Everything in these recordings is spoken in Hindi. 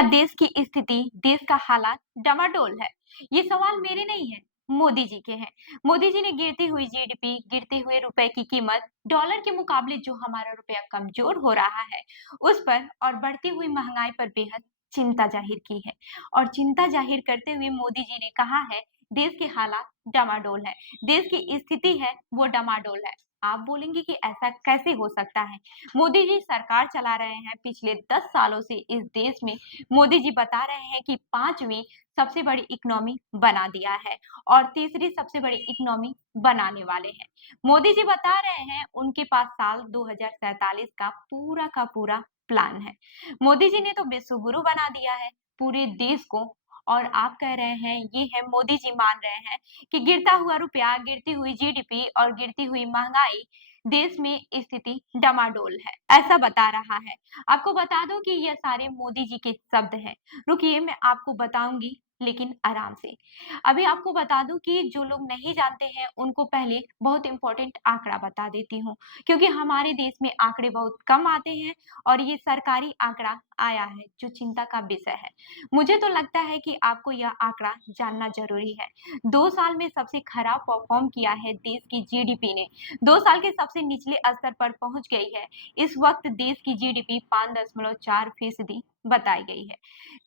क्या देश की स्थिति, देश का हालात डामाडोल है? ये सवाल मेरे नहीं है, मोदी जी के हैं। मोदी जी ने गिरती हुई जीडीपी, गिरते हुए रुपए की कीमत, डॉलर के मुकाबले जो हमारा रुपया कमजोर हो रहा है, उस पर और बढ़ती हुई महंगाई पर बेहद चिंता जाहिर की है। और चिंता जाहिर करते हुए मोदी जी ने कहा है, देश के हालात डामाडोल है, देश की स्थिति है वो डामाडोल है। आप बोलेंगे कि ऐसा कैसे हो सकता है? मोदी जी सरकार चला रहे हैं पिछले 10 सालों से इस देश में। मोदी जी बता रहे हैं कि 5वीं सबसे बड़ी इकोनॉमी बना दिया है और तीसरी सबसे बड़ी इकोनॉमी बनाने वाले हैं। मोदी जी बता रहे हैं उनके पास साल 2047 का पूरा प्लान है। मोदी जी ने तो विश्व गुरु बना दिया है पूरे देश को। और आप कह रहे हैं ये है मोदी जी मान रहे हैं कि गिरता हुआ रुपया, गिरती हुई जीडीपी और गिरती हुई महंगाई देश में स्थिति डामाडोल है, ऐसा बता रहा है। आपको बता दूं कि ये सारे मोदी जी के शब्द हैं। रुकिए मैं आपको बताऊंगी लेकिन आराम से। अभी आपको बता दूं कि जो लोग नहीं जानते हैं उनको पहले बहुत इंपॉर्टेंट आंकड़ा बता देती हूँ, क्योंकि हमारे देश में आंकड़े बहुत कम आते हैं और ये सरकारी आंकड़ा आया है जो चिंता का विषय है। मुझे तो लगता है कि आपको यह आंकड़ा जानना जरूरी है। 2 साल में सबसे खराब परफॉर्म किया है देश की जीडीपी ने, 2 साल के सबसे निचले स्तर पर पहुंच गई है। इस वक्त देश की जीडीपी 5.4% बताई गई है।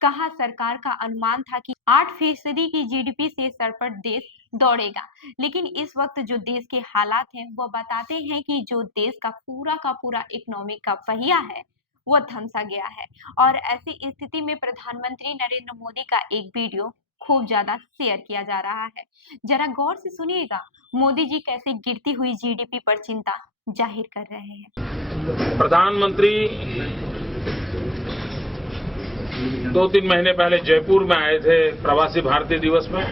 कहा सरकार का अनुमान था कि 8% की जीडीपी से सर पर देश दौड़ेगा, लेकिन इस वक्त जो देश के हालात हैं वो बताते हैं कि जो देश का पूरा इकोनॉमी का पहिया है वो थम सा गया है। और ऐसी स्थिति में प्रधानमंत्री नरेंद्र मोदी का एक वीडियो खूब ज्यादा शेयर किया जा रहा है। जरा गौर से सुनिएगा मोदी जी कैसे गिरती हुई जीडीपी पर चिंता जाहिर कर रहे हैं। प्रधानमंत्री 2-3 महीने पहले जयपुर में आए थे प्रवासी भारतीय दिवस में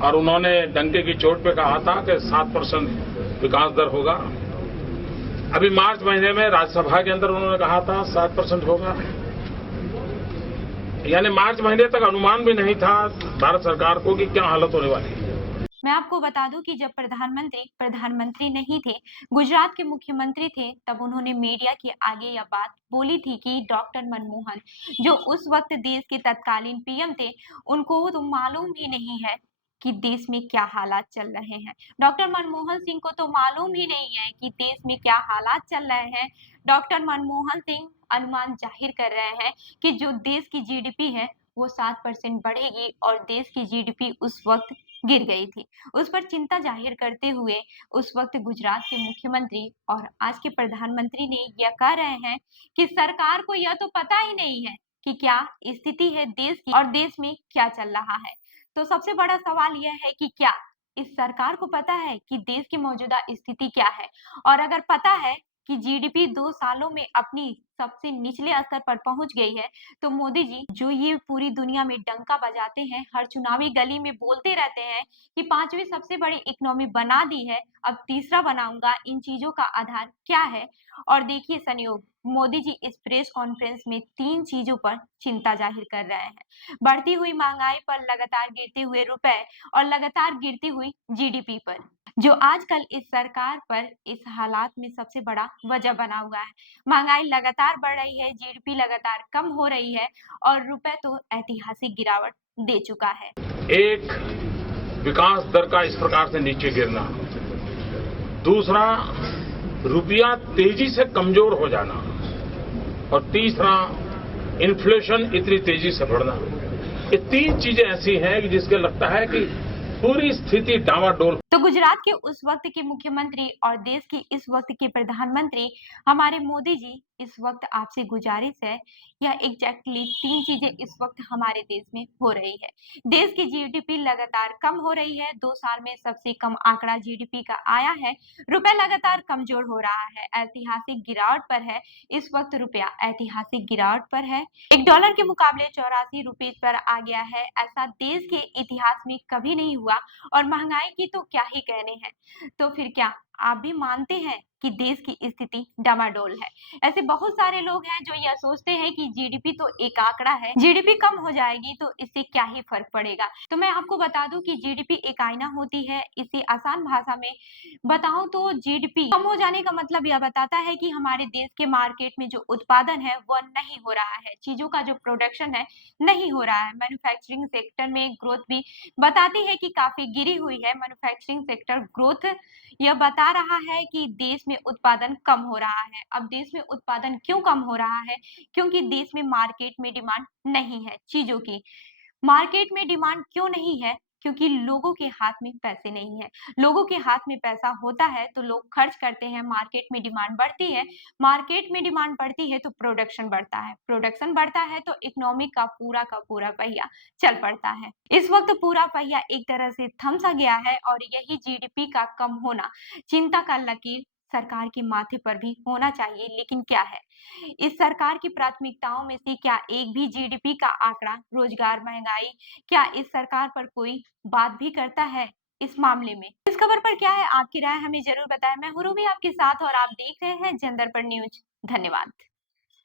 और उन्होंने डंके की चोट पे कहा था कि 7% विकास दर होगा। अभी मार्च महीने में राज्यसभा के अंदर उन्होंने कहा था 7% होगा। यानी मार्च महीने तक अनुमान भी नहीं था भारत सरकार को कि क्या हालत होने वाली है। मैं आपको बता दूं कि जब प्रधानमंत्री नहीं थे, गुजरात के मुख्यमंत्री थे, तब उन्होंने मीडिया के आगे यह बात बोली थी कि डॉक्टर मनमोहन, जो उस वक्त देश के तत्कालीन पीएम थे, उनको तो मालूम ही नहीं है कि देश में क्या हालात चल रहे हैं। डॉक्टर मनमोहन सिंह को तो मालूम ही नहीं है कि देश में क्या हालात चल रहे हैं। डॉक्टर मनमोहन सिंह अनुमान जाहिर कर रहे हैं कि जो देश की जीडीपी है वो 7% बढ़ेगी और देश की जीडीपी उस वक्त गिर गई थी। उस पर चिंता जाहिर करते हुए उस वक्त गुजरात के मुख्यमंत्री और आज के प्रधानमंत्री ने यह कह रहे हैं कि सरकार को यह तो पता ही नहीं है कि क्या स्थिति है देश की और देश में क्या चल रहा है। तो सबसे बड़ा सवाल यह है कि क्या इस सरकार को पता है कि देश की मौजूदा स्थिति क्या है? और अगर पता है कि जीडीपी 2 सालों में अपनी सबसे निचले स्तर पर पहुंच गई है, तो मोदी जी जो ये पूरी दुनिया में डंका बजाते हैं, हर चुनावी गली में बोलते रहते हैं कि 5वीं सबसे बड़ी इकोनॉमी बना दी है, अब तीसरा बनाऊंगा, इन चीजों का आधार क्या है? और देखिए संयोग, मोदी जी इस प्रेस कॉन्फ्रेंस में 3 चीजों पर चिंता जाहिर कर रहे हैं। बढ़ती हुई महंगाई पर, लगातार गिरते हुए रुपए और लगातार गिरती हुई जीडीपी पर, जो आजकल इस सरकार पर इस हालात में सबसे बड़ा वजह बना हुआ है। महंगाई लगातार बढ़ रही है, जीडीपी लगातार कम हो रही है और रुपए तो ऐतिहासिक गिरावट दे चुका है। एक, विकास दर का इस प्रकार से नीचे गिरना। दूसरा, रुपया तेजी से कमजोर हो जाना। और तीसरा, इन्फ्लेशन इतनी तेजी से बढ़ना। ये 3 चीजें ऐसी हैं कि जिसके लगता है कि पूरी स्थिति डामाडोल। तो गुजरात के उस वक्त के मुख्यमंत्री और देश के इस वक्त के प्रधानमंत्री हमारे मोदी जी, इस वक्त आपसे गुजारिश है, यह एग्जैक्टली 3 चीजें इस वक्त हमारे देश में हो रही है। देश की जीडीपी लगातार कम हो रही है, 2 साल में सबसे कम आंकड़ा जीडीपी का आया है, रुपए लगातार कमजोर हो रहा है, ऐतिहासिक गिरावट पर है। इस वक्त रुपया ऐतिहासिक गिरावट पर है, $1 के मुकाबले 84 रुपीज पर आ गया है। ऐसा देश के इतिहास में कभी नहीं हुआ और महंगाई की तो क्या ही कहने हैं। तो फिर क्या आप भी मानते हैं कि देश की स्थिति डामाडोल है। ऐसे बहुत सारे लोग हैं जो यह सोचते हैं कि जीडीपी तो एक आंकड़ा है, जीडीपी कम हो जाएगी तो इससे क्या ही फर्क पड़ेगा। तो मैं आपको बता दूं कि जीडीपी एक आईना होती है। इसे आसान भाषा में बताऊं तो जीडीपी कम हो जाने का मतलब यह बताता है कि हमारे देश के मार्केट में जो उत्पादन है वह नहीं हो रहा है, चीजों का जो प्रोडक्शन है नहीं हो रहा है। मैन्युफैक्चरिंग सेक्टर में ग्रोथ भी बताती है कि काफी गिरी हुई है। मैन्युफैक्चरिंग सेक्टर ग्रोथ यह बता रहा है कि देश में उत्पादन कम हो रहा है। अब देश में उत्पादन क्यों कम हो रहा है? क्योंकि देश में मार्केट में डिमांड नहीं है चीजों की। मार्केट में डिमांड क्यों नहीं है? क्योंकि लोगों के हाथ में पैसे नहीं है। लोगों के हाथ में पैसा होता है तो लोग खर्च करते हैं, मार्केट में डिमांड बढ़ती है। मार्केट में डिमांड बढ़ती है तो प्रोडक्शन बढ़ता है। प्रोडक्शन बढ़ता है तो इकोनॉमी का पूरा पहिया चल पड़ता है। इस वक्त पूरा पहिया एक तरह से थम सा गया है और यही जीडीपी का कम होना चिंता का लकीर सरकार के माथे पर भी होना चाहिए। लेकिन क्या है इस सरकार की प्राथमिकताओं में से? क्या एक भी जीडीपी का आंकड़ा, रोजगार, महंगाई, क्या इस सरकार पर कोई बात भी करता है इस मामले में? इस खबर पर क्या है आपकी राय, हमें जरूर बताएं। मैं हूँ रूबी आपके साथ और आप देख रहे हैं जनदर्पण न्यूज। धन्यवाद।